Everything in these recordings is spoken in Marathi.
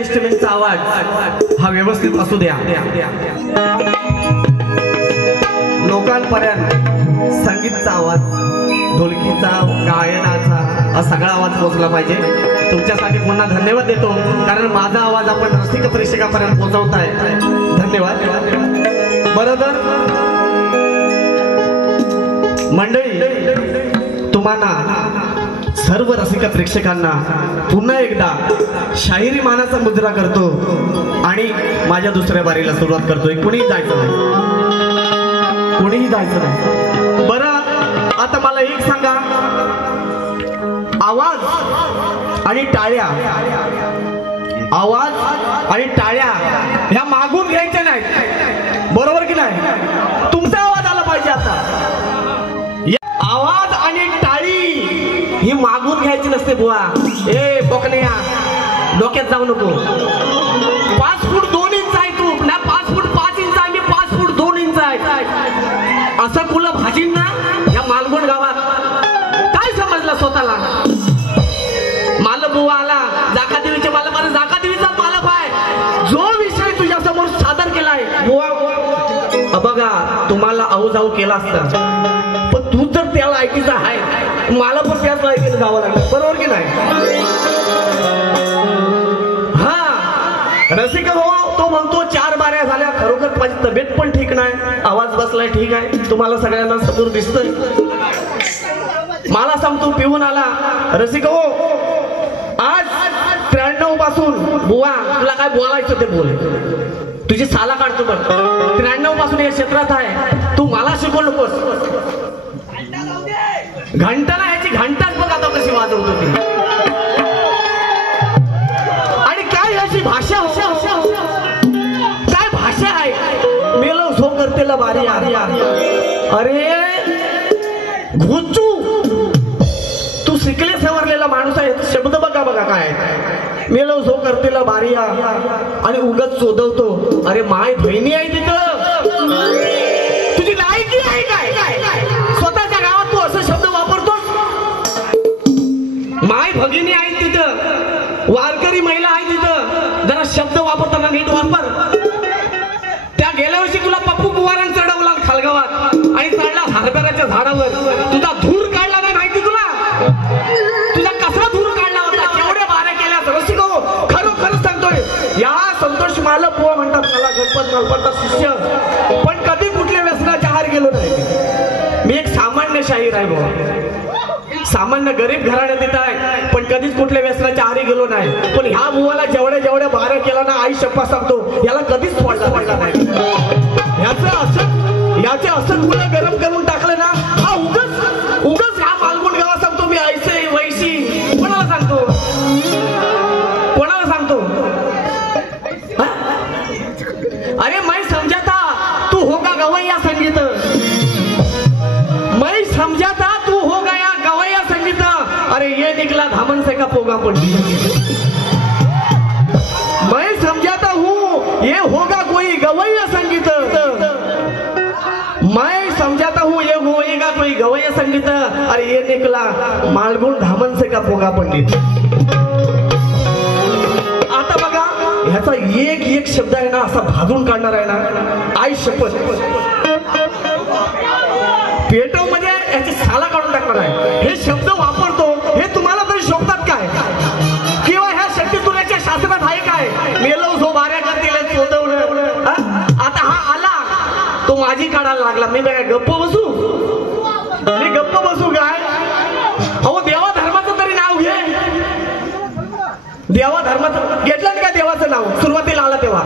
इन्स्ट्रुमेंटचा आवाज हा व्यवस्थित असू द्या. लोकांपर्यंत संगीतचा आवाज, ढोलकीचा, गायनाचा हा सगळा आवाज पोहोचला पाहिजे. तुमच्यासाठी पुन्हा धन्यवाद देतो, कारण माझा आवाज आपण रसिक प्रेक्षकापर्यंत पोहोचवताय. धन्यवाद. बरं तर मंडळी, तुम्हाला सर्व रसिक प्रेक्षकांना पुन्हा एकदा शाहिरी मानाचा मुजरा करतो आणि माझ्या दुसऱ्या बारीला सुरुवात करतोय. कुणीही जायचं नाही, कुणीही जायचं नाही. बरं, आता मला एक सांगा, आवाज आणि टाळ्या, आवाज आणि टाळ्या ह्या मागून घ्यायच्या नाहीत, बरोबर की नाही? तुमचा आवाज आला पाहिजे. आता आवाज आणि टाळी ही मागून घ्यायची नसते बुवा. ए बोकण्या, डोक्यात जाऊ नको. 5 फूट 2 इंच आहे तू ना, 5 फूट 5 इंच आहे, मी 5 फूट 2 इंच आहे, असं कुला भाजीन ना या मालगुण गावात. काय समजलं स्वतःला? माल बुवा आला जाका देवीच्या, मला मला जाका देवीचा मालक आहे. जो विषय तुझ्या समोर सादर केलाय बुवा, बघा तुम्हाला आऊ जाऊ केला असता, पण तू जर त्याला ऐकायचा आहे, मला पण त्याच ऐकायला जावं लागलं, बरोबर की नाही? हा रसिक हो, तो म्हणतो 4 बाऱ्या झाल्या, खरोखर माझी तब्येत पण ठीक नाही, आवाज बसलाय ठीक आहे, तुम्हाला सगळ्यांना समोर दिसतंय. मला सांगतो पिऊन आला. रसिक हो, आज 93 पासून बुवा तुला काय बोलायचं ते बोल, तुझी साला काढतो. पण 93 पासून या क्षेत्रात आहे, तू मला शिकवू नकोस. घंटा ना, याची घंटाच बघ आता कशी वाजवतो ती. आणि काय याची भाषा, काय भाषा आहे. मेलो झो करतेला बारी आरी. अरे घोचू, तू शिकले सवरलेला माणूस आहे, शब्द बघा बघा काय. मेलो झो करतेला बारी आणि उगाच शोधवतो. अरे माय बहिणी आहे तिथं, तुझी लायकी आहे काय? स्वतःच्या गावात तू असं शब्द वापरतोस. माय भगिनी आहे तिथं, वारकरी महिला आहे तिथं, जरा शब्द वापरताना नीट वापर. त्या गेल्या वर्षी तुला पप्पू कुवारांनी चढवला खालगावात आणि चढला हरभऱ्याच्या झाडावर. तुझा धूर काढला नाही माहिती तुला? तुझा कसा धूर काढला होता, केवढ्या बाऱ्या केल्या. रसिक हो, खरोखरच सांगतोय, या संतोष मालक बुवा म्हणतात मला, गणपत मालपाचा शिष्य, पण कधी कुठल्या व्यसनाच्या आहार गेलो नाही. मी एक सामान्य शाहीर आहे बुवा, सामान्य गरीब घराण्यात येत आहे, पण कधीच कुठल्या व्यसनाच्या आहारी गेलो नाही. पण ह्या बुवाला जेवढ्या बाऱ्या केला ना, आई शप्पा सांगतो, याला कधीच पडला नाही. याचे असं गुन्हा गरम करून टाकलं ना, हा उगच ह्या मालगुण गावा सांगतो मी ऐसे वैशी. कोणाला सांगतो, कोणाला सांगतो? अरे मैं समझा था तू होगा गवैया संगीत, मैं समझा था तू हो गया गवैया संगीत. अरे ये निकला धामन से का पोगा पंडित. मैं समझा था हूँ ये होगा कोई गवैया संगीत, मैं समझाता हूँ ये होएगा कोई गवैया संगीत. अरे ये निकला मालगुण धामन से का पोगा पंडित. आता बघा, ह्याचा एक शब्द आहे ना, असा भाजून काढणार आहे ना, आई शपथ पेटव मध्ये याची साला काढून टाकणार आहे. हे शब्द वापरतो, हे तुम्हाला तरी शोभतात काय? किंवा ह्या शक्ती तुल्याच्या शास्त्रात आहे काय? मेलो झो बाऱ्या करतील शोधवलं. आता हा आला, तो माझी काढायला लागला. मी काय गप्प बसू? मी गप्प बसू काय? अहो देवा धर्माचं तरी नाव घे. देवा धर्माचं घेतलं का? देवाचं नाव सुरुवातीला आला तेव्हा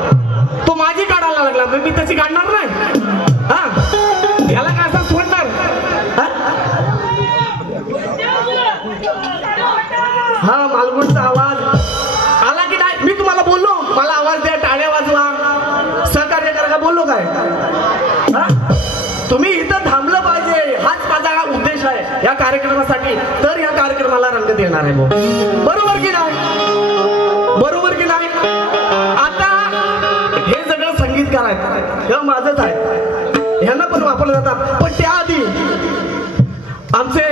तो माझी काढायला लागला, मी तशी काढणार नाही. हा, याला काय असं सोडणार? हा मालगुणचा आवाज आला की नाही? मी तुम्हाला बोललो मला आवाज द्या, टाळ्या वाजवा, सहकार्य करा का बोललो काय? तुम्ही इथं थांबलं पाहिजे, हाच माझा उद्देश आहे या कार्यक्रमासाठी. तर या कार्यक्रमाला रंगत येणार आहे. बरोबर की नाही? बरोबर की नाही? आता हे सगळं संगीतकार आहेत, हे माझंच आहे, ह्यांना पण वापरलं जातात. पण त्याआधी आमचे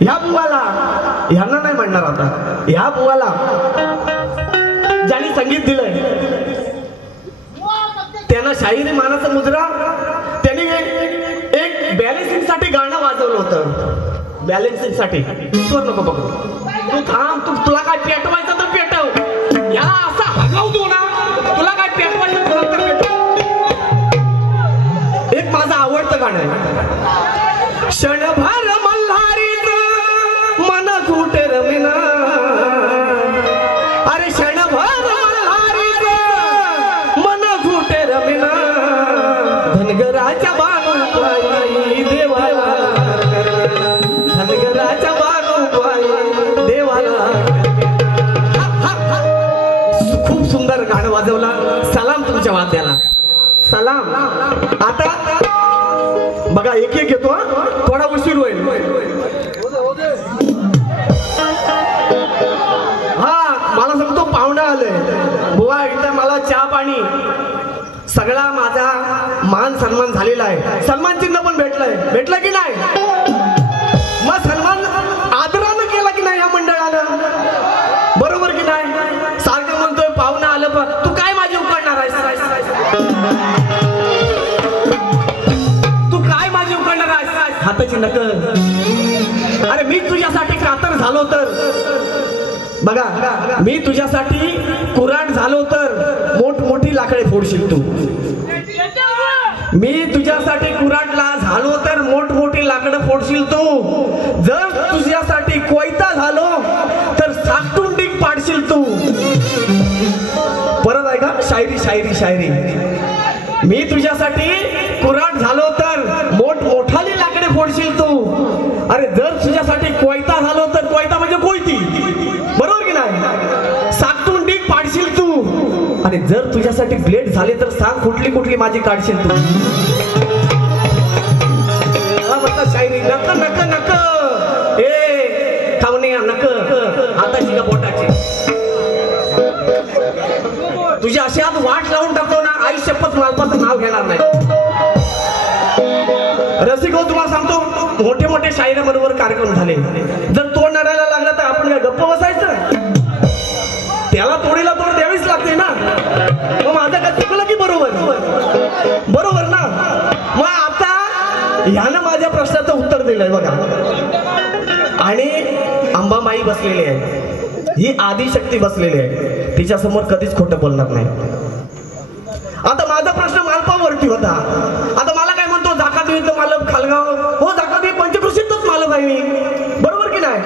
ह्या बुवाला, ह्यांना नाही म्हणणार आता, ह्या बुवाला ज्या संगीत दिलंय, त्यानं शाहिरी मानाचा मुजरा, त्यांनी एक बॅलेन्सिंग साठी गाणं वाजवलं होतं, बॅलेन्सिंग साठी. स्वर नको बघू, तू थांब, तुला काय पेटवायचं तर पेटव, याला असा हगव तू ना, तुला काय पेटवायचं तर पेटव. एक माझं आवडतं गाणं आहे, क्षणभर मल्हारीच मन कुठे रमिना, अरे क्षणभर मल्हारीच मन कुठे रमिना, धनगराच्या बागुपाई देवाला, धनगराच्या बागुपाई देवाला. खूप सुंदर गाणं वाजवला. सलाम तुमच्या वाद्याला, सलाम. आता बघा एक एक घेतो, थोडा उशीर होईल. हा मला सांगतो पाहुणा आलंय बुवा, इथं मला चहा पाणी सगळा माझा मान सन्मान झालेला आहे. सन्मान चिन्ह पण भेटलंय, भेटलं की नाही? मग सन्मान आदरानं केला की नाही या मंडळानं, बरोबर की नाही? सारखं म्हणतोय पाहुणा आलं, पण तू काय माझी उकडणार आहेस, तू काय माझी उकडणार आहेस हाताची नकल. अरे मी तुझ्यासाठी कातर झालो तर, बघा मी तुझ्यासाठी कुऱ्हाड झालो तर मोठमोठी लाकडे फोडशील तू, मी तुझ्यासाठी कुऱ्हाडला झालो तर मोठमोठी लाकडं फोडशील तू, जर तुझ्यासाठी कोयता झालो तर साकटून डिग पाडशील तू. परत आहे का शायरी, शायरी, शायरी. मी तुझ्यासाठी कुऱ्हाड झालो तर मोठमोठाली लाकडे फोडशील तू, अरे जर तुझ्यासाठी कोयता झालो तर, कोयता म्हणजे कोयती, बरोबर की नाही? साकटून डिग पाडशील तू, आणि जर तुझ्यासाठी ब्लेड झाले तर सांग कुठली कुठली माझी काढशील तू. शायरी नक नक नक ए खावणे नक हाताची का बोटाची, तुझ्या अशात वाट लावून टाकतो ना, आई शपथ मालपाचं नाव घेणार नाही. रसिक हो तुम्हाला सांगतो, मोठे मोठे शायराबरोबर कार्यक्रम झाले, जर तोड नडायला लागला तर आपण काय गप्प बसायचं? त्याला तोडीला तोड द्यावीच लागते ना. मग माझं काय चुकलं की बरोबर, बरोबर ना? मग आता ह्यानं माझ्या प्रश्नाचं उत्तर दिलंय बघा. आणि अंबामाई बसलेली आहे, ही आदिशक्ती बसलेली आहे, तिच्या समोर कधीच खोटं बोलणार नाही. आता माझा प्रश्न मालपावरती होता. आता मला काय म्हणतो, जाकादेवीचं मालक खालगाव, हो जाकादेवी पंचकृषीतच मालक आहे मी, बरोबर की नाही?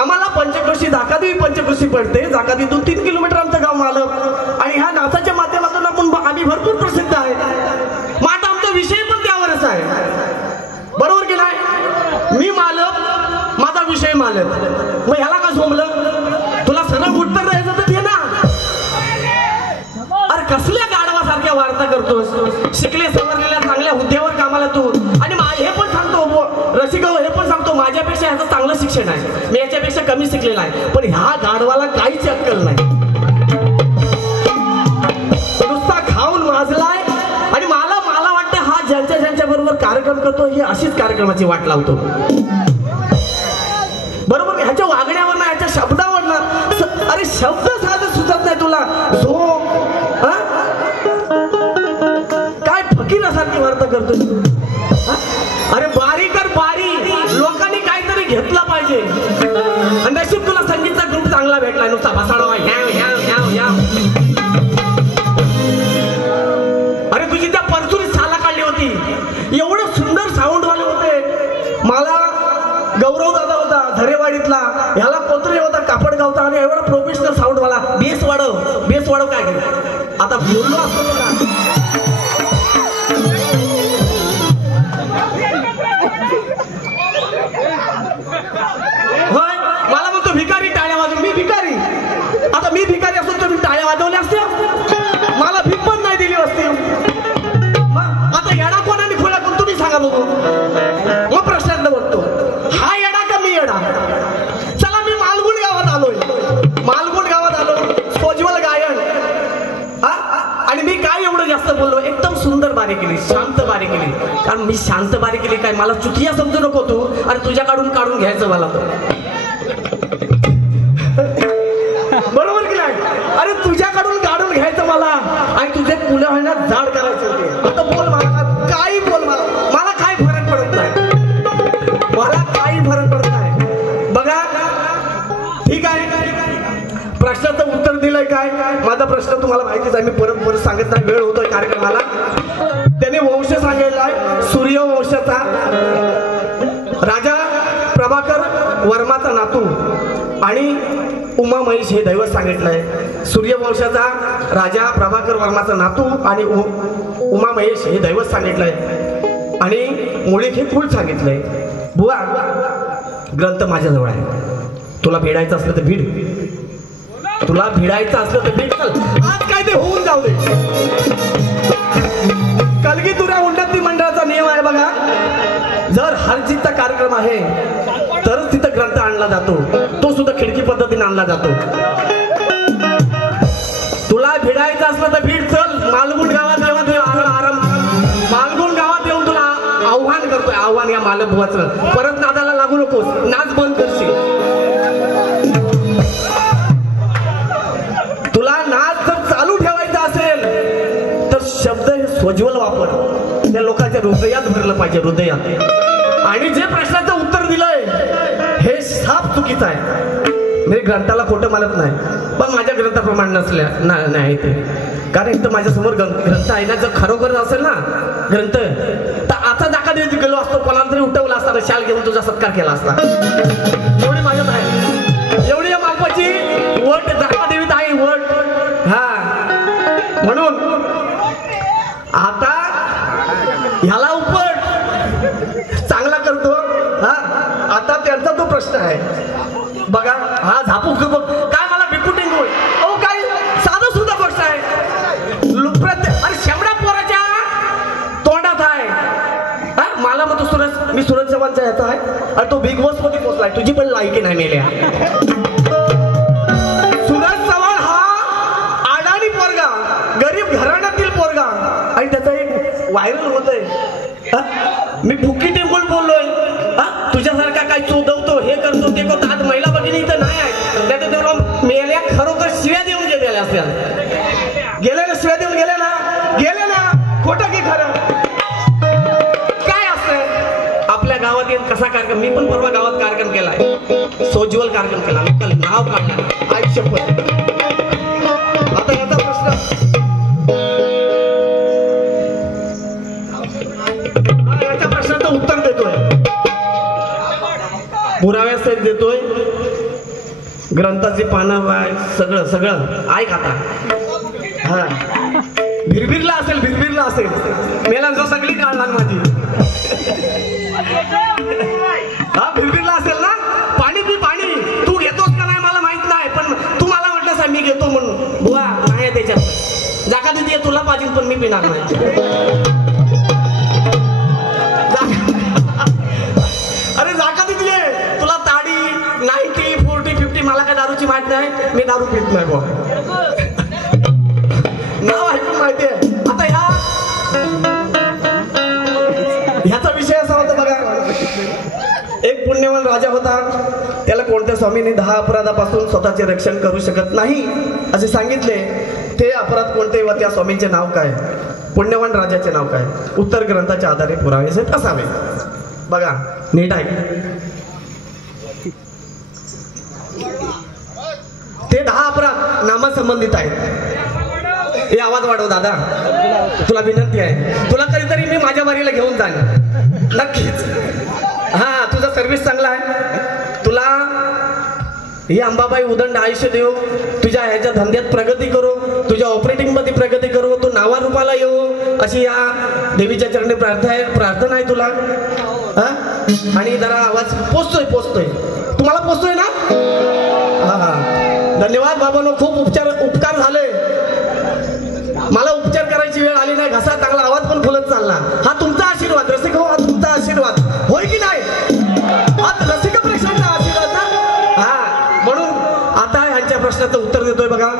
आम्हाला पंचकृषी, जाकादेवी पंचकृषी पडते, जाकादेवीतून 3 किलोमीटर आमचं गाव मालक, आणि ह्या नाचाच्या माध्यमातून आपण आम्ही भरपूर प्रसिद्ध आहे. मग आता आमचा विषय पण त्यावरच आहे, बरोबर की नाही? मी मालक, माझा विषय मालक, मग ह्याला का झोंबलं? तुला सरळ उत्तर द्यायचं तर दे ना. अरे कसल्या गाढवासारख्या वार्ता करतोस? शिकले सवरलेल्या चांगल्या हुद्द्यावर कामाला तू, आणि हे पण सांगतो रसिक, हे पण सांगतो माझ्यापेक्षा ह्याचं चांगलं शिक्षण आहे, मी याच्यापेक्षा कमी शिकलेला आहे, पण ह्या गाढवाला काहीच अक्कल नाही, नुसता खाऊन माजलाय. आणि मला वाटतं हा ज्यांच्या बरोबर कार्यक्रम करतो ही अशीच कार्यक्रमाची वाट लावतो, बरोबर? ह्याच्या वागण्यावर ना, ह्याच्या शब्दावर ना, अरे शब्द साधं सुचत नाही तुला. काय फकीरासारखी वार्ता करतो. अरे बारी कर बारी, लोकांनी काहीतरी घेतला पाहिजे. नशीब तुला संगीतचा ग्रुप चांगला भेटला, नुसता भासाडा अरे तुझी त्या परचुरी साला काढली होती, एवढं सुंदर साऊंड वाले होते. मला गौरव दादा होता झरेवाडीतला, ह्याला कोत्रे होता कापडगावचा, आणि एवढा प्रोफेशनल साऊंड वाला. बेस वाढव काय आता बोललो असतो मला म्हणतो भिकारी टाळ्या वाजव. मी भिकारी? आता मी भिकारी असतो तर मी टाळ्या वाजवल्या असत्या, मला भीक पण नाही दिली असती. आता येडा कोणाने खोला कोण तुम्ही सांगा बघू. मग प्रश्नात बघतो, हा येडा का मी येडा? चला मी मालगुण गावात आलो, सोज्वल गायन, आणि मी काय एवढं जास्त बोललो? एकदम सुंदर बारी केली, शांत बारी केली. कारण मी शांत बारी केली काय, मला चुकिया समजू नको तू, आणि तुझ्याकडून काढून घ्यायचं मला तर, बरोबर की नाही? अरे तुझ्याकडून मला आणि तुझे पुण्य व्हायला जाड करायचे होते. आता बोल मला, काही बोल मला, मला काही फरक पडत नाही, मला काही फरक पडत नाही. बघा ठीक आहे, प्रश्नाचं उत्तर दिलंय काय. माझा प्रश्न तुम्हाला माहितीच आहे, मी परत परत सांगत नाही, वेळ होतोय कार्यक्रमाला. त्याने वंश सांगितलाय, सूर्यवंशाचा राजा प्रभाकर वर्माचा नातू आणि उमा महेश हे दैवत सांगितलंय. सूर्यवंशाचा राजा प्रभाकर वर्माचा नातू आणि उमा महेश हे दैवत सांगितलंय आणि मुळीक हे कुल सांगितलंय. बुवा ग्रंथ माझ्याजवळ आहे, तुला भेडायचं असलं तर भीड, तुला भिडायचं असलं तर भीड. चल आज काय ते होऊन जाऊ दे. कलगीतुरा उन्नती मंडळाचा नियम आहे बघा, जर हरजितचा कार्यक्रम आहे तरच तिथं ग्रंथ आणला जातो, तो सुद्धा खिडकी पद्धतीने आणला जातो. तुला भिडायचं असलं तर भीड. चल मालगुण गावात आराम, मालगुण गावात येऊन तुला आव्हान करतोय, आव्हान या मालक बुवाचं. परत नादाला लागू नकोस, नाच बंद करशील. तुला नाच जर चालू ठेवायचा असेल तर शब्द हे स्वज्वल वापर, त्या लोकांच्या हृदयात भरलं पाहिजे, हृदयात. आणि जे प्रश्नाचं उत्तर दिलंय हे साफ चुकीचं आहे. मी ग्रंथाला खोटं मानत नाही, पण माझ्या ग्रंथाप्रमाणे नसल्या नाही ते. कारण एक तर माझ्यासमोर ग्रंथ आहे ना, जर खरोखर असेल ना ग्रंथ तर आता जाका देवी गेलो असतो, कोणाला तरी उठवला असता, शाल घेऊन तुझा सत्कार केला असता. एवढी माझ्यात आहे, एवढी या मालपाची वट जाका देवीत आहे, वट. हा म्हणून आता ह्याला उपट चांगला करतो. हा आता त्यांचा तो प्रश्न आहे बघा. हा झापूक काय मला बिकुटिंग होईल, अहो काय साधं सुद्धा गोष्ट आहे. अरे शेमडा पोराच्या तोंडात आहे. हा मला मग मी सूरज चव्हाणचा ह्याचा आहे आणि तो बिग बॉस मध्ये पोहोचलाय, तुझी पण लायकी नाही मेल्या. सूरज चव्हाण हा अडाणी पोरगा, गरीब घराण्यातील पोरगा आणि त्याचा एक व्हायरल होतंय. मी भुकी टेंबूल बोललोय, तुझ्यासारखा काय चोदवतो, हे करतो, ते करतो. आज महिला भगिनी इथं नाही आहे, त्यात तेवढा मेल्या खरोखर शिव्या देऊन गेलेल्या असत्या. गेले ना शिव्या देऊन गेले ना, खोटं की खरं काय असतंय. आपल्या गावात येऊन कसा कार्यक्रम, मी पण परवा गावात कार्यक्रम केलाय, सोज्वल कार्यक्रम केला, लोकल नाव काढलं, आयुष्यभर. आता याचा प्रश्न, याच्या प्रश्नाचं उत्तर देतोय, पुराव्यासहित देतोय. ग्रंथाची पानं सगळं सगळं ऐक आता. हा भिरभिरला असेल मेलांचा सगळी काढला माझी. हा भिरभिरला असेल ना, पाणी पी पाणी. तू घेतोस का नाही मला माहित नाही, पण तू मला म्हटलं साहेब मी घेतो म्हणून. बुवा नाही त्याच्यात जाका देते, तुला पाहिजे पण मी पिणार नाही. अरे जाका दिली तुला ताडी 90, 40, 50, मला काय दारूची माहित नाही, मी दारू पित नाही बुवा. नाव ऐकून माहिती आहे. आता ह्याचा विषय असा होता बघा, एक पुण्यवान राजा होता, त्याला कोणत्या स्वामीने 10 अपराधापासून स्वतःचे रक्षण करू शकत नाही असे सांगितले. ते अपराध कोणते व त्या स्वामींचे नाव काय, पुण्यवान राजाचे नाव काय. उत्तर ग्रंथाच्या आधारे पुरावे असावे. बघा नीट आहे, ते 10 अपराध नामासंबंधित आहेत. हे आवाज वाढव दादा, तुला विनंती आहे, तुला कधीतरी मी माझ्या वारीला घेऊन जाईन नक्कीच. हा तुझा सर्व्हिस चांगला आहे, तुला ही अंबाबाई उदंड आयुष्य देऊ, तुझ्या ह्याच्या धंद्यात प्रगती करू, तुझ्या ऑपरेटिंग मध्ये प्रगती करू, तू नावारूपाला येऊ अशी या देवीच्या चरणी प्रार्थना आहे तुला. हा आणि जरा आवाज पोचतोय तुम्हाला, पोचतोय ना. हा धन्यवाद बाबांनो, खूप उपकार झाले. मला उपचार करायची वेळ आली नाही, घसा चांगला, आवाज पण फुलत चालला. हा तुमचा आशीर्वाद रसिक हो, हा तुमचा आशीर्वाद होय की नाही. हा रसिक प्रेक्षकांचा आशीर्वाद ना. हा म्हणून आता ह्यांच्या प्रश्नाचं उत्तर देतोय बघा.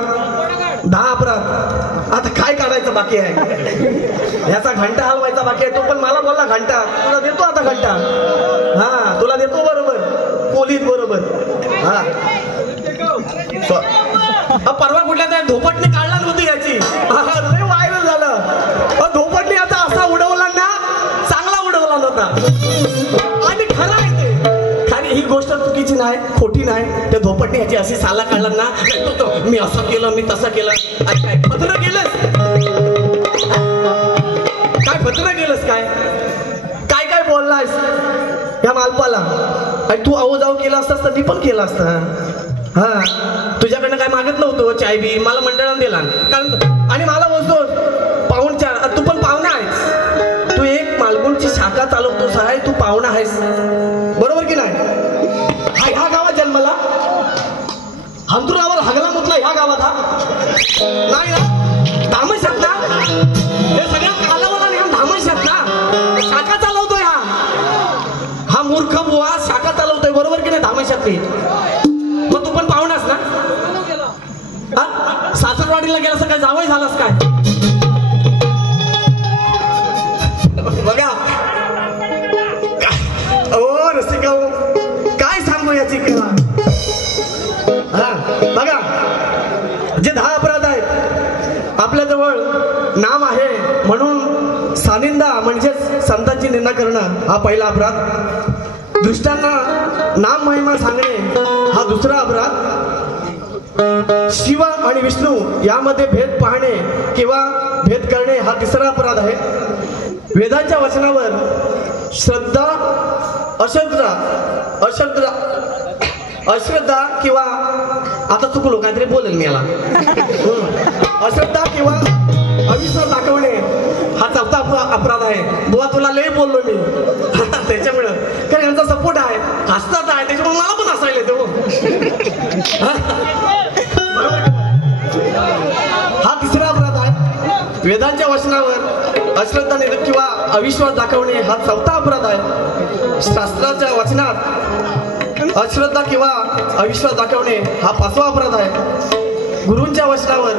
10 अपराध आता काय काढायचं बाकी आहे, ह्याचा घंटा हलवायचा बाकी आहे. तो पण मला बोलला घंटा, तुला देतो आता घंटा. हा तुला देतो बरोबर, पोलीस बरोबर. हा परवा कुठल्या त्या धोपटने काढला नव्हती याची. धोपटणी ह्याची अशी साला काढला ना, तो मी असं केलं, मी तसं केलं. काय फत्र केलंस? काय फत्र केलंस? काय काय काय बोललायस ह्या मालपाला? आणि तू आहो जाऊ केला असतास तर मी पण केला असता. हा, तुझ्याकडनं काय मागत नव्हतो, चाय बी मला मंडळानं दिला. कारण आणि मला बोलतो पाहुणचार, तू पण पाहुणा आहेस. तू एक मालगुणची शाखा चालवतोस आहे, तू पाहुणा आहेस, बरोबर की नाही? हा ह्या गावात जन्मला, अंतुरावर हगला मुतला ह्या गावात हा नाही ना? धामशात ना, हे सगळ्या कालावला नाही, धामशात ना शाखा चालवतोय हा मूर्ख बुवा शाखा चालवतोय, बरोबर की नाही? धामशातली. मग तू पण पाहुणास ना? हा, सासरवाडीला गेलास काय, जावई झालास काय? बघा ओ रसिका, काय सांगू याची कला. हा बघा, जे 10 अपराध आहेत आपल्याजवळ नाम आहे म्हणून सानिंदा म्हणजेच संतांची निंदा करणं हा पहिला अपराध. दुष्टांना नाम महिमा सांगणे हा दुसरा अपराध. शिव आणि विष्णू यामध्ये भेद पाहणे किंवा भेद करणे हा तिसरा अपराध आहे. वेदांच्या वचनावर श्रद्धा अश्रद्धा किंवा आता चुकलो काहीतरी बोलेल मी याला, अश्रद्धा किंवा अविश्वास दाखवणे हा चौथा अपराध आहे. बुवा तुला लय बोललो मी त्याच्यामुळं, कारण यांचा सपोर्ट आहे, हसतात आहे, त्याच्यामुळे मला पण हसायला येतो. हा तिसरा अपराध आहे. वेदांच्या वचनावर अश्रद्धा किंवा अविश्वास दाखवणे हा चौथा अपराध आहे. शास्त्राच्या वचनात अश्रद्धा किंवा अविश्वास दाखवणे हा 5वा अपराध आहे. गुरूंच्या वचनावर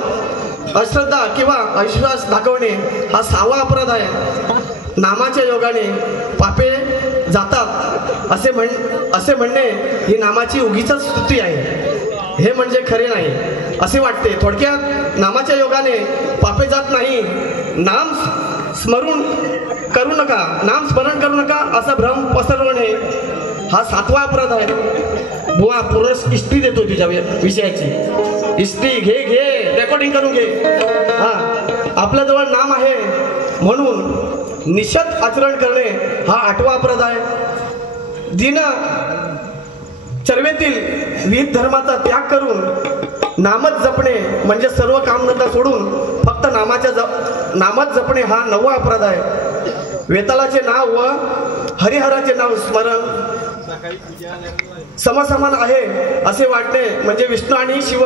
अश्रद्धा किंवा अविश्वास दाखवणे हा 6वा अपराध आहे. नामाच्या योगाने पापे जातात असे म्हणणे ही नामाची उगीच स्तुती आहे. हे म्हणजे खरे नाही असे वाटते. थोडक्यात नामाच्या योगाने पापे जात नाही. नाम स्मरण करू नका असा भ्रम पसरवणे हा 7वा अपराध आहे. बुवा पुरस इस्त्री देतो तुझ्या विषयाची, इस्त्री घे रेकॉर्डिंग करून घे. हा, आपल्याजवळ नाम आहे म्हणून निषेध आचरण करणे हा 8वा अपराध आहे. दिन चरवेतील विविध धर्माचा त्याग करून नामच जपणे म्हणजे सर्व कामधंदा सोडून फक्त नामच जपणे हा 9वा अपराध आहे. वेतालाचे नाव व हरिहराचे नाव स्मरण समसमान आहे असे वाटणे म्हणजे विष्णू आणि शिव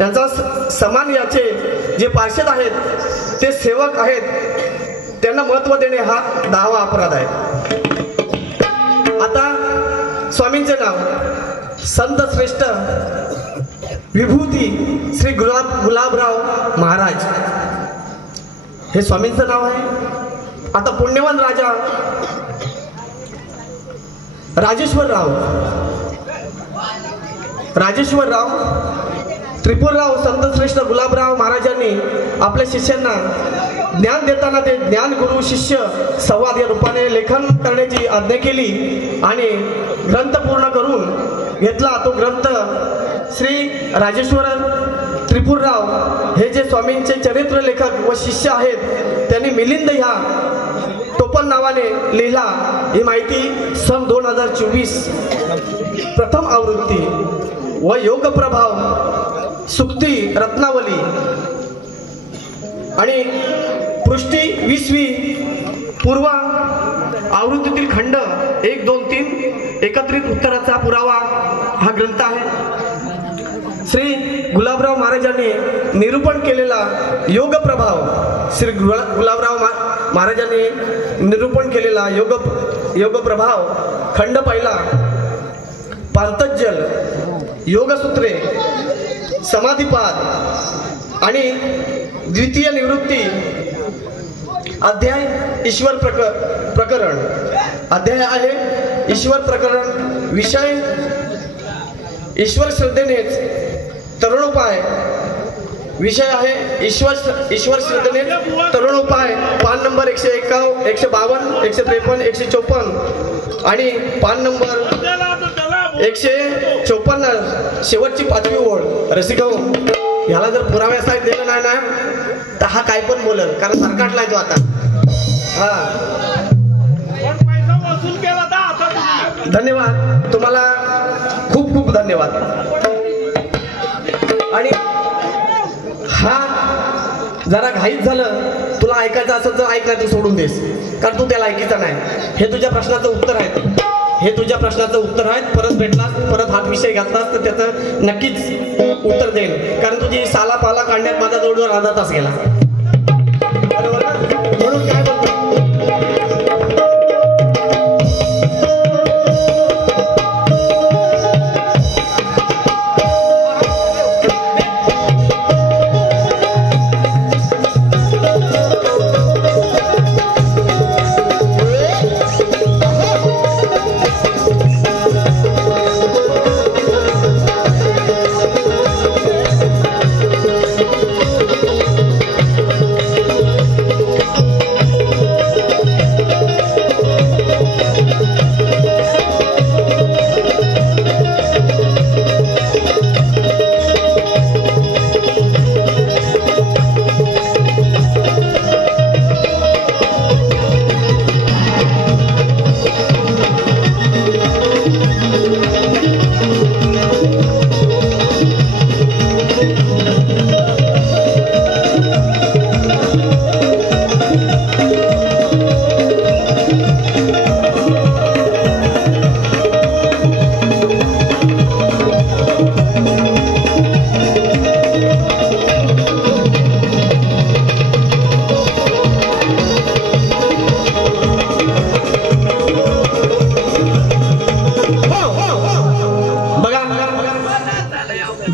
यांचा समान याचे जे पार्षद आहेत ते सेवक आहेत त्यांना महत्व देणे हा 10वा अपराध आहे. आता स्वामींचे नाव संत श्रेष्ठ विभूती श्री गुलाबराव महाराज हे स्वामींचं नाव आहे. आता पुण्यवान राजा राजेश्वरराव त्रिपुरराव संत श्रेष्ठ गुलाबराव महाराजांनी आपल्या शिष्यांना ज्ञान देताना ते ज्ञान गुरु शिष्य संवाद या रूपाने लेखन करण्याची आज्ञा केली आणि ग्रंथ पूर्ण करून घेतला. तो ग्रंथ श्री राजेश्वर त्रिपुरराव हे जे स्वामींचे चरित्र लेखक व शिष्य आहेत त्यांनी मिलिंद ह्या टोपण नावाने लिहिला. ही माहिती सन 2024 प्रथम आवृत्ती व योग प्रभाव सुक्ती रत्नावली आणि पृष्ठी 20वी पूर्व आवृत्तीतील खंड 1, 2, 3 एकत्रित उत्तराचा पुरावा हा ग्रंथ आहे. श्री गुलाबराव महाराजांनी निरूपण केलेला योग प्रभाव श्री गुलाबराव महाराजांनी निरूपण केलेला योग प्रभाव खंड पहिला पांतजल योगसूत्रे समाधिपाद आणि द्वितीय निवृत्ती अध्याय ईश्वर प्रकरण अध्याय आहे ईश्वर प्रकरण. विषय ईश्वर श्रद्धेनेच तरुणोपाय. विषय आहे ईश्वर श्रद्धेने तरुणोपाय. पान नंबर 151, 152, 153, 154 आणि पान नंबर 156, 54 शेवटची 5वी ओळ. रसिको, ह्याला जर पुराव्या साहेब दिलं नाही ना तर हा काय पण बोलल, कारण सरकारला तो आता. हा धन्यवाद तुम्हाला, खूप खूप धन्यवाद. आणि हा जरा घाईत झालं, तुला ऐकायचं असं तर ऐक, नाही तू सोडून देस, कारण तू त्याला ऐकायचं नाही. हे तुझ्या प्रश्नाचं उत्तर आहे, हे तुझ्या प्रश्नाचं उत्तर आहे. परत भेटलास, परत हात विषय घातलास तर त्याचं नक्कीच उत्तर देईल, कारण तुझी साला पाला काढण्यात माझा जवळजवळ अर्धा तास गेला. बरोबर ना? म्हणून काय बोलतो,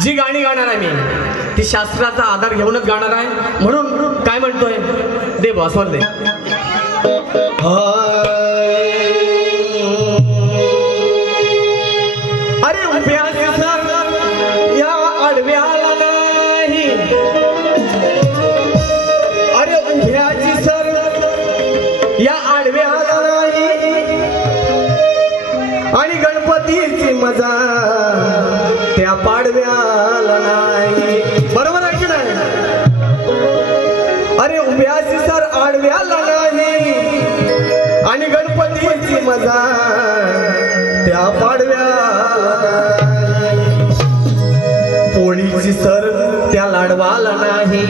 जी गाणी गाणार आहे मी ती शास्त्राचा आधार घेऊनच गाणार आहे. म्हणून काय म्हणतोय, दे बॉसवर दे. अरे उभ्या या आडव्याला नाही, अरे उभ्याची सर या आडव्याला नाही, आणि गणपतीची मजा त्या पाडव्याला नाही. बरोबर आहे की नाही? अरे उभ्याची सर आडव्याला नाही, आणि गणपतीची मजा त्या पाडव्याला नाही. पोळीची सर त्या लाडवाला नाही,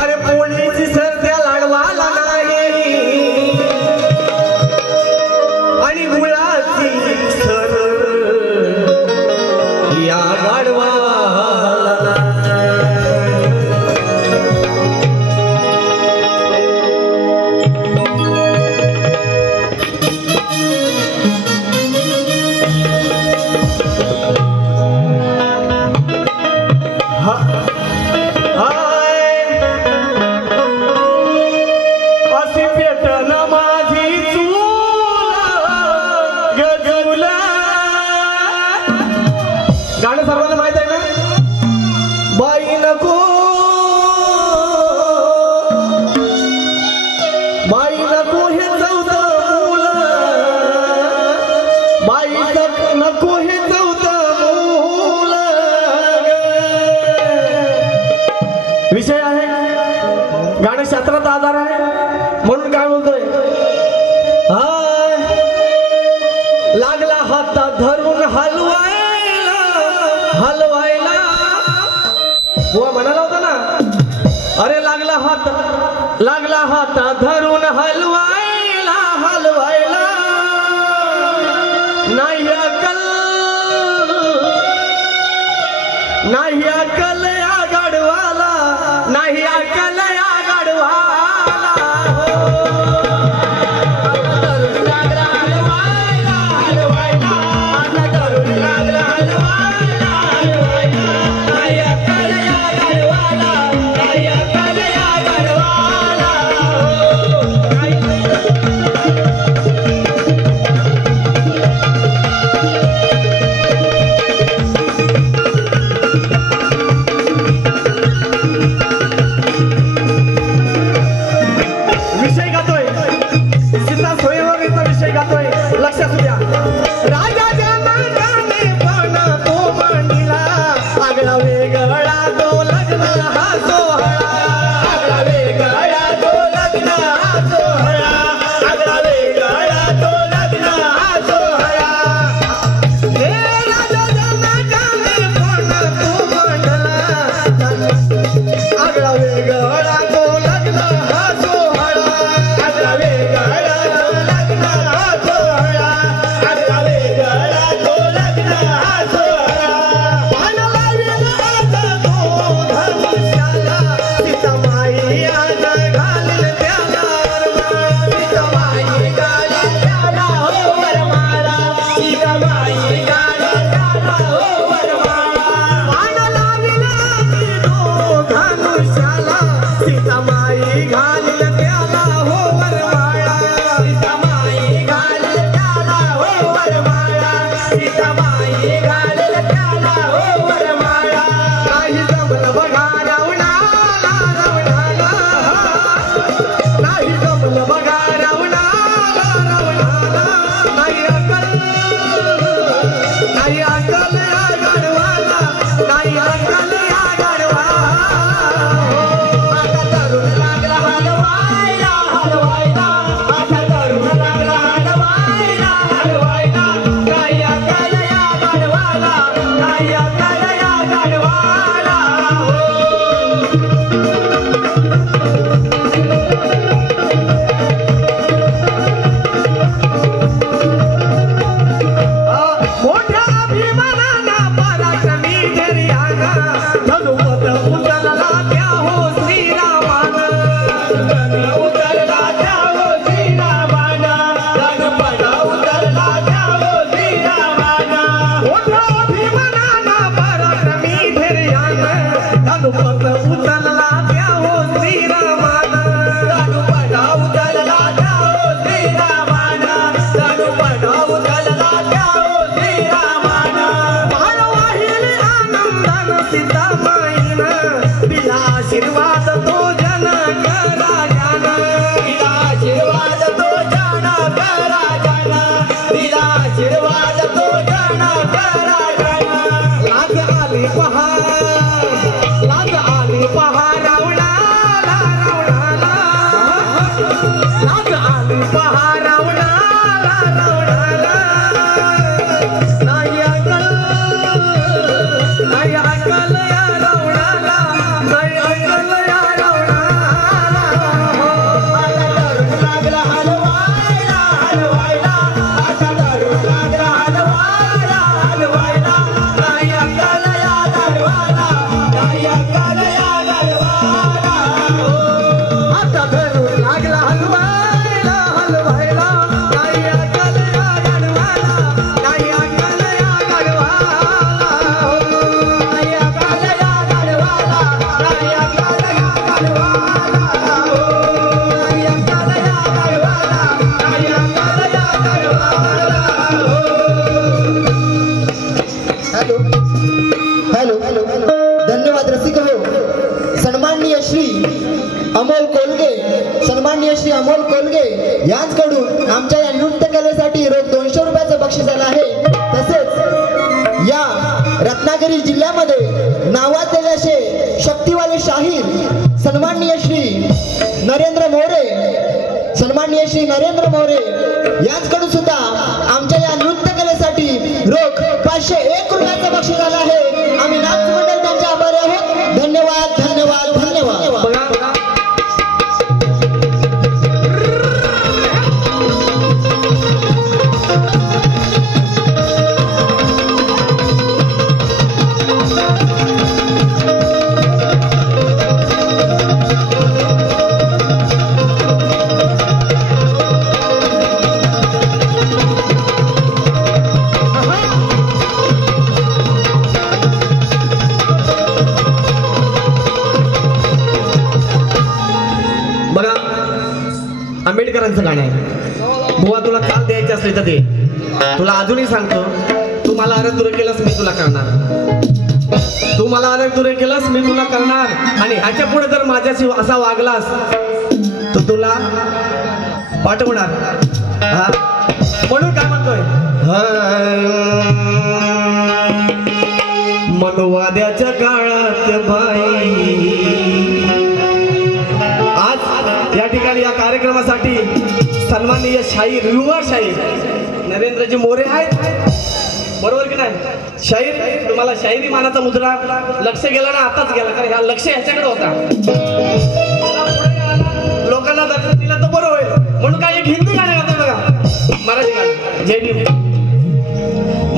अरे पोळीची सर त्या लाडवाला नाही, आणि गुळाची सर या गाडवाला अशी पेटन माझी चूल गजूला. गाणं सर्वांना माहित आहे ना? बाई नको, बाई नको हे चौथं मूल, बाई नको हे चौथं मूल. विषय आहे, गाणं शास्त्राचा आधार आहे. म्हणून काय बोलतोय, लागला हात धरून हलवायला हलवायला. बुवा म्हणाला होता ना, अरे लागला हात धरून हलवायला हलवायला. नाही अकल नाही अकल या गाडवाला, नाही अकल या गाडवाला. आशीर्वाद तो जन करा जन तिला आशीर्वाद तो जन करा जन तिला आशीर्वाद तो जन करा जन लाग आली पहार रावणाला रावणाला लाग आली पहार रावणाला रावणाला नाही अकल या रावणाला नाही अकल या रावणाला लागला हलवायला हलवायला आता धरून लागला हलवायला हलवायला नाही अक्कल या गडवाला नाही अक्कल या गडवाला आता धरून लागला हलवायला हलवायला नाही अकल या गडवाला नाही अकल या गडवाला नाही अक्कल या गडवाला नाही अक्कल या गडवाला नाही अक्कल या गडवाला नाही अक्कल या गडवाला हॅलो हॅलो धन्यवाद रसिक हो. सन्माननीय श्री अमोल कोलगे यांच्याकडून आमच्या या नृत्य कलेसाठी रोख 200 रुपयाचं बक्षीस आलं आहे. तसेच या रत्नागिरी जिल्ह्यामध्ये नावाजलेले असे शक्तिवाले शाहीर सन्माननीय श्री नरेंद्र मोरे यांच्याकडून सुद्धा आमच्या या नृत्य कलेसाठी रोख 501 रुपयाचं बक्षीस आलं आहे. आम्ही नाट्य मंडळ त्यांचे आभारी आहोत. धन्यवाद धन्यवाद धन्यवाद. बघा आंबेडकरांचं गाणं आहे. बुवा तुला काल द्यायचं असले तर दे. तुला अजूनही सांगतो, तू मला अरे तुरे केलंस मी तुला करणार. तू मला अरे तुरे केलंस मी तुला करणार. आणि ह्याच्या पुढे जर माझ्याशी असा वागलास तर तुला पाठवणार. हा म्हणून काय म्हणतोय, मनवाद्याच्या काळात बाई. आज या ठिकाणी या कार्यक्रमासाठी सन्माननीय शाहीर युवा शाहीर नरेंद्रजी मोरे आहेत, बरोबर की नाही. शाहीर तुम्हाला शाहिरी मानाचा मुद्रा लक्ष गेला ना, आताच गेला, कारण ह्या लक्ष ह्याच्याकडे होता. लोकांना दर्शन दिलं तर बरं होईल म्हणून काय एक हिंदी गाणं गातो बघा, मराठी गाणं. जय भीम.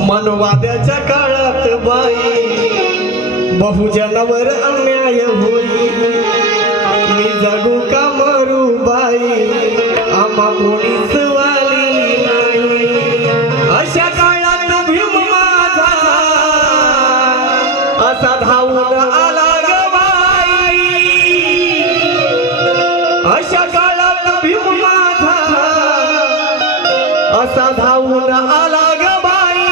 मनवाद्याच्या काळात बाई बहुजनावर अन्याय होई. मी जगू का मरू बाई आम्हा कोणीच वाली नाही. अशा काळात भीम माझा असा धावून आला ग बाई. अशा काळात भीम माझा असा धावून आला ग बाई.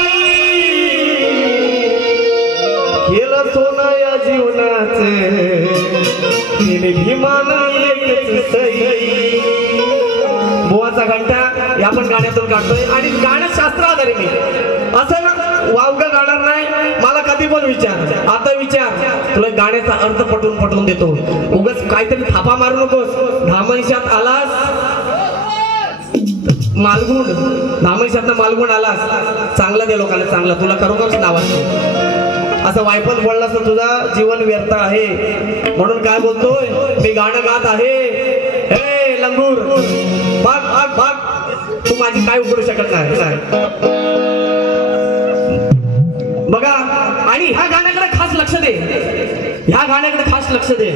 केलं सोनं या जीवनाचं भीमाना एकच सई. बुवाचा घंटा या पण गाण्यातून काढतोय आणि गाणं शास्त्र आधारे मी असं वावगं गाणार नाही. मला कधी पण विचार, आता विचार, तुला गाण्याचा अर्थ पटवून देतो. उगाच काहीतरी थापा मारू नकोस. धामणशात आलास मालगुण, धामणशात मालगुण आलास चांगला दे लोकांना, चांगला तुला खरोखरच नावाचं. असं वायपत बोललास तर तुझा जीवन व्यर्थ आहे. म्हणून काय बोलतोय मी, गाणं गात आहे. हे लंगूर भाग भाग भाग, तू माझी काय उघडू शकत नाही. बघा, आणि ह्या गाण्याकडे खास लक्ष दे, ह्या गाण्याकडे खास लक्ष दे.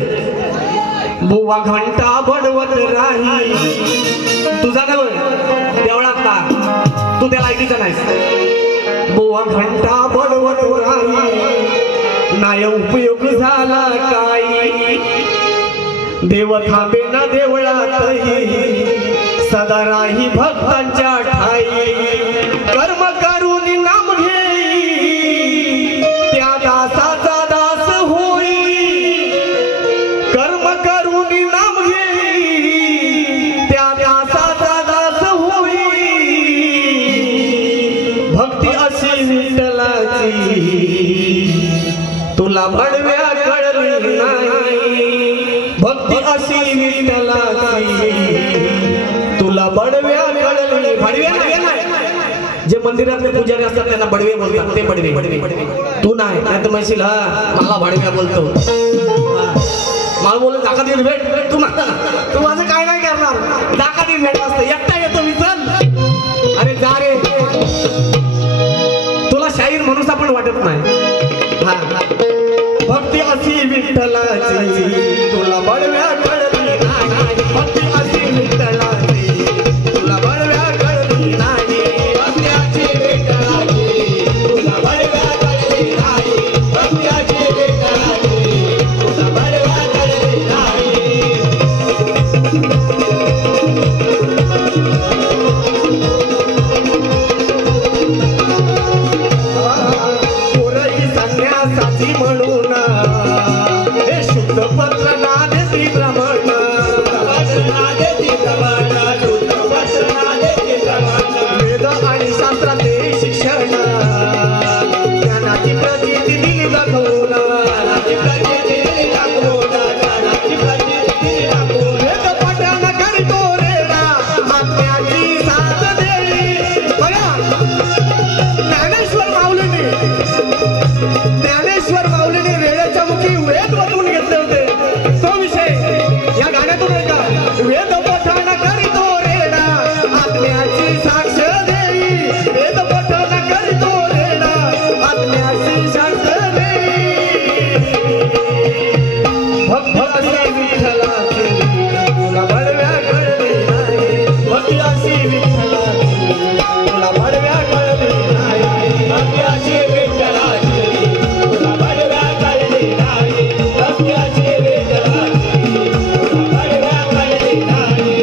बुवा घंटा बडवत राही तुझा नव देवळात का तू त्याला ऐकायचा नाहीस. बुवा घंटा बडवत राही नाही उपयोग झाला काही. देव थांबे ना देवळातही सदा राही भक्तांच्या ठाई. कर्म करून नाम घेई त्या दासाचा दास होई. कर्म भक्ती अशी विठ्ठलाची तुला बडव्या कळली. बडव्या नाही, जे मंदिरातले पुजारी असतात त्यांना बडवे बोलतात, ते बडवे. तू नाही तर म्हणशील हा मला बडव्या बोलतो, मला बोलत दाखा देईल भेट. तू तू माझं काय नाही करणार, दाखा देईल भेट असतं. एकटा येतो मी चल. अरे जा रे, तुला शाहीर म्हणून पण वाटत नाही. हा भक्ती अशी विठ्ठलाची तुला बडव्या कळली नाही. भक्ती अशी विठ्ठलाची तुला बडव्या कळली नाही. भक्ती अशी विठ्ठलाची तुला बडव्या कळली नाही. भक्ती अशी विठ्ठलाची तुला बडव्या कळली नाही. पुरई संन्यासाची म्हणून हे शुद्ध पत्र नादेती भ्रमण. वेद आणि शास्त्राचे शिक्षण ज्ञानाची प्रचिती दिली दाखवून. वेद पठण करीतो रेडा आत्म्याची साथ देई. बघा ज्ञानेश्वर माऊलीने वेळेच्या मुखी वेद वतून घेतले होते. तो विषय या गाण्यातून आहे का. वेद पठण करीतो रेडा आत्म्याची साक्ष देई. वेद पठण करीतो रेडा आत्म्याची साक्ष देई. भक्ती अशी विठ्ठलाची तुला बडव्या कळली नाही. भक्ती अशी विठ्ठलाची तुला बडव्या कळली नाही. भक्ती अशी विठ्ठलाची तुला बडव्या कळली नाही. भक्ती अशी विठ्ठलाची तुला बडव्या कळली नाही.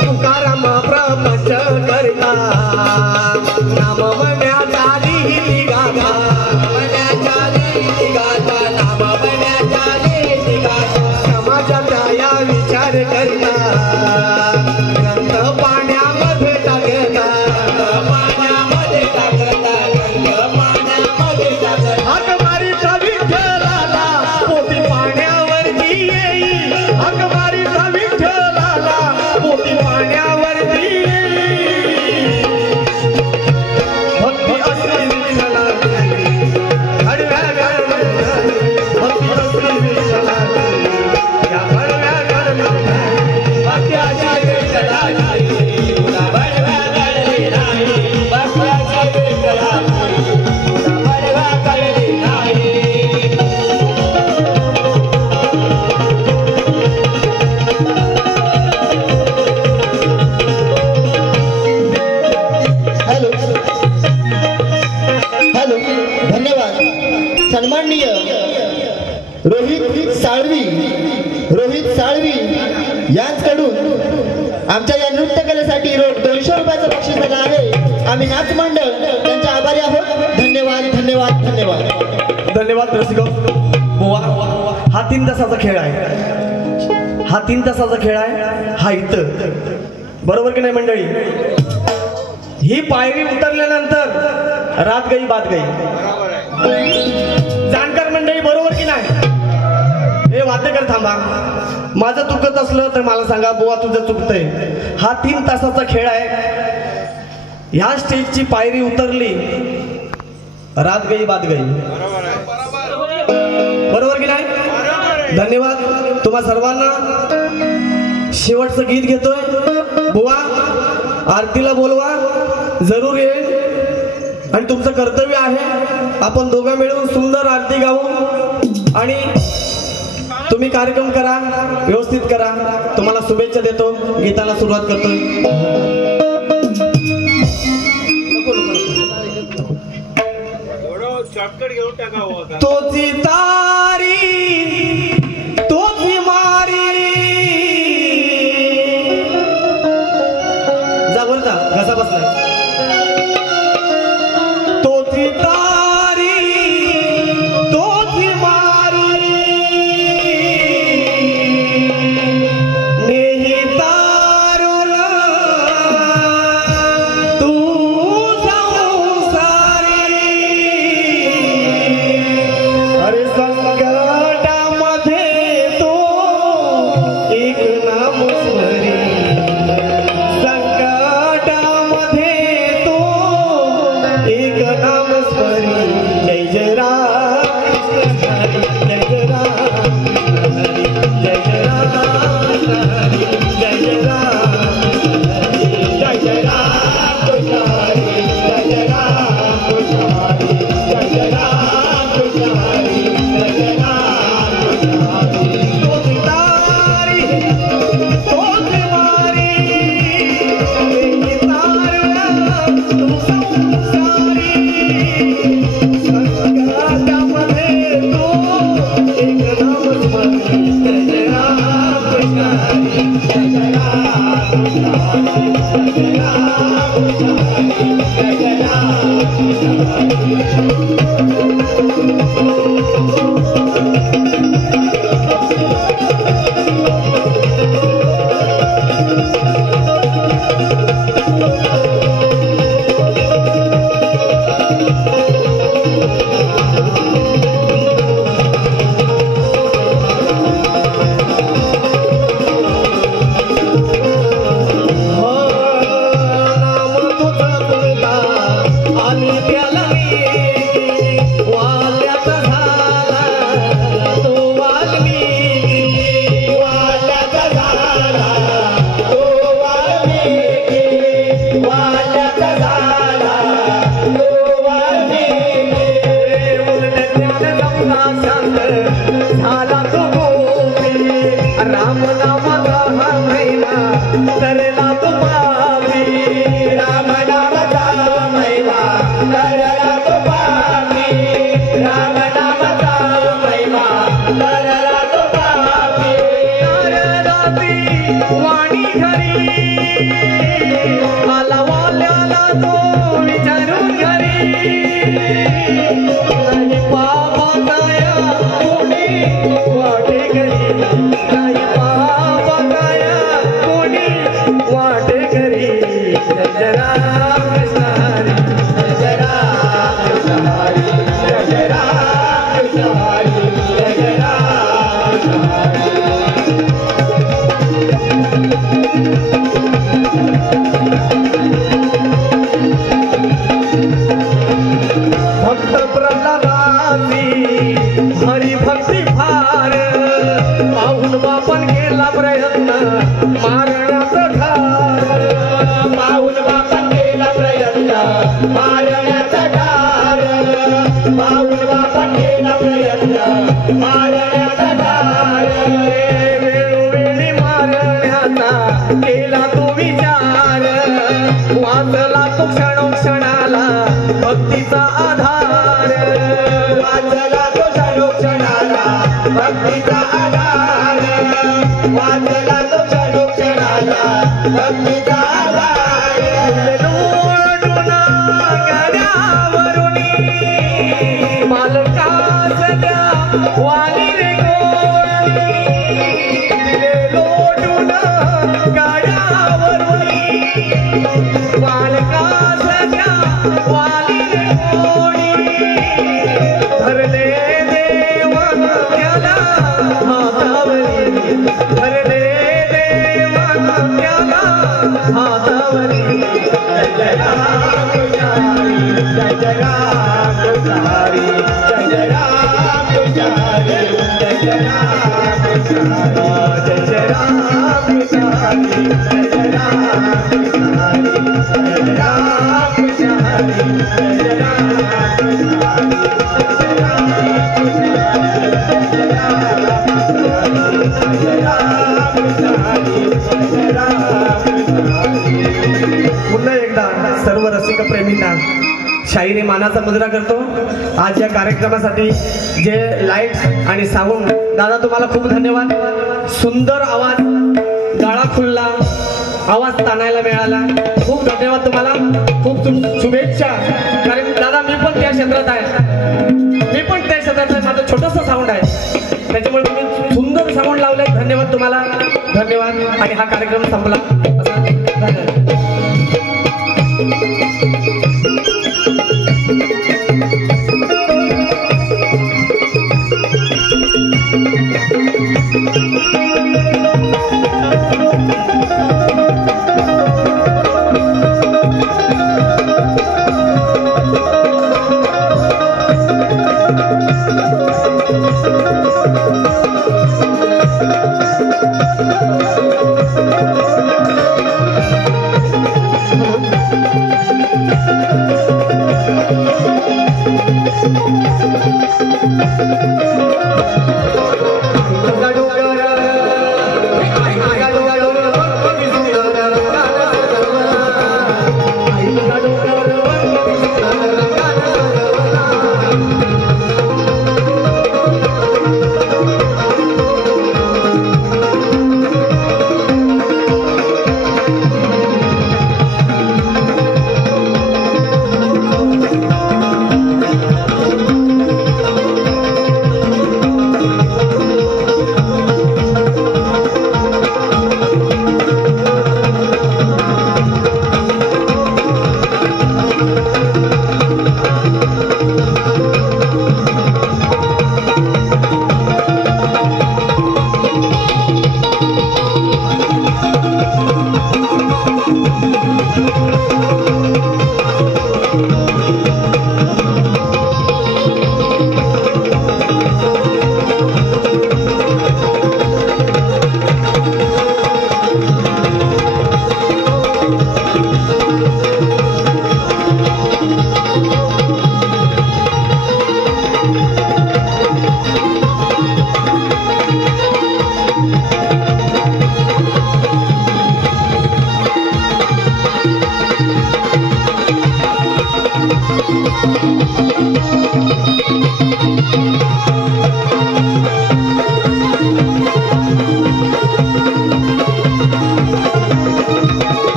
तुकाराम प्रपंच करता नाम म्हणण्याचा लिहिली गाथा. नाम म्हणण्याचा लिहिली गाथा. समाजाचा या विचार करता ग्रंथ पाण्यामध्ये टाकता. हाक मारीचा विठ्ठलाला पोटी पाण्यावरती येई. हाक मारीचा विठ्ठलाला पोटी पाण्यावरती येई. भक्ती अशी विठ्ठलाची आडव्या कळली नाही. भक्ती अशी विठ्ठलाची या आडव्या कळली नाही. भक्ती अशी विठ्ठलाची तुला आडव्या कळली नाही. भक्ती अशी विठ्ठलाची तुला आडव्या कळली नाही. हॅलो हॅलो, धन्यवाद. सन्माननीय रोहित साळवी यांच्याकडून आमच्या या नृत्य कलेसाठी रोज 200 रुपयाचं बक्षीस आलं आहे. आम्ही नाच मंडळ त्यांचे आभारी आहोत. धन्यवाद धन्यवाद धन्यवाद. धन्यवाद रसिक बुवा. हा 3 तासाचा खेळ आहे. हा 3 तासाचा खेळ आहे. हा इथं बरोबर की नाही मंडळी. ही पायरी उतरल्यानंतर रात गई बात गई. जाणकार मंडळी बरोबर की नाही. हे वाद्यकर थांबा, माझं चुकत असलं तर मला सांगा बुवा तुझं चुकतंय. हा 3 तासाचा खेळ आहे. ह्या स्टेजची पायरी उतरली रात गई बात गई. बरोबर की नाही. धन्यवाद तुम्हा सर्वांना. शेवटचं गीत घेतोय. बुवा आरतीला बोलवा, जरूर येईल. आणि तुमचं कर्तव्य आहे आपण दोघं मिळून सुंदर आरती गाऊ आणि तुम्ही कार्यक्रम करा, व्यवस्थित करा. तुम्हाला शुभेच्छा देतो. गीताला सुरुवात करतो. तोची तारी तोची मारी. जा वर जा, घसा बसला. तोची तारी तोची मारी. नेही तार वाल्मिकी वाल्याचा झाला तो वाल्मिकी झाला तो गोपी राम नामाचा हा महिना तरला तो पापी राम नामाचा महिमा तरला तो पापी राम नामाचा महिमा तरला तो पापी नारदाची वाणी घरी आला वाल्याला तो विचारून घरी नाही पापा काया कोणी वाटे घरी नाही पापा काया कोणी वाटे घरी जय राम कृष्ण हरी जय राम कृष्ण हरी जय राम कृष्ण हरी जय राम कृष्ण हरी भक्त प्रल्हादाची हरी भक्ती फार पाहून बापन केला प्रयत्न मारण्याचा ठार पाऊल बापन केला प्रयत्न मारण्याचा ठार पाऊल बापन केला प्रयत्न मारण्याचा ठार वेळोवेळी मारण्याचा केला तो विचार वाचला तो क्षणोक्षणाला भक्तीचा आधार वाचला तो क्षणोक्षणाला भक्तीचा आधार वाचला तो क्षणोक्षणाला भक्तीचा आधार लोटून गाड्यावरून बालकास त्या वाली रे गोळी लोटून गाड्यावरून बालकास त्या वाली रे गोळी धरले देवन त्याला हातावरी धरले देवन त्याला हातावरी जय राम कृष्ण हरी जय जय राम कृष्ण हरी जय जय राम कृष्ण हरी जय जय राम कृष्ण हरी जय जय राम कृष्ण हरी जय जय राम कृष्ण हरी जय जय राम कृष्ण हरी जय जय राम कृष्ण हरी जय राम कृष्ण हरी जय राम कृष्ण हरी जय राम कृष्ण हरी जय राम कृष्ण हरी पुन्हा एकदा सर्व रसिक प्रेमींना शाहिरी मानाचा मुजरा करतो. आज या कार्यक्रमासाठी जे लाईट्स आणि साऊंड दादा तुम्हाला खूप धन्यवाद. सुंदर आवाज गाळा खुलला आवाज ताणायला मिळाला. खूप धन्यवाद तुम्हाला. खूप शुभेच्छा. कारण दादा मी पण त्या क्षेत्रात आहे माझं छोटंसं साऊंड आहे त्याच्यामुळे तुम्ही सुंदर साऊंड लावलंय. धन्यवाद तुम्हाला. धन्यवाद. आणि हा कार्यक्रम संपला.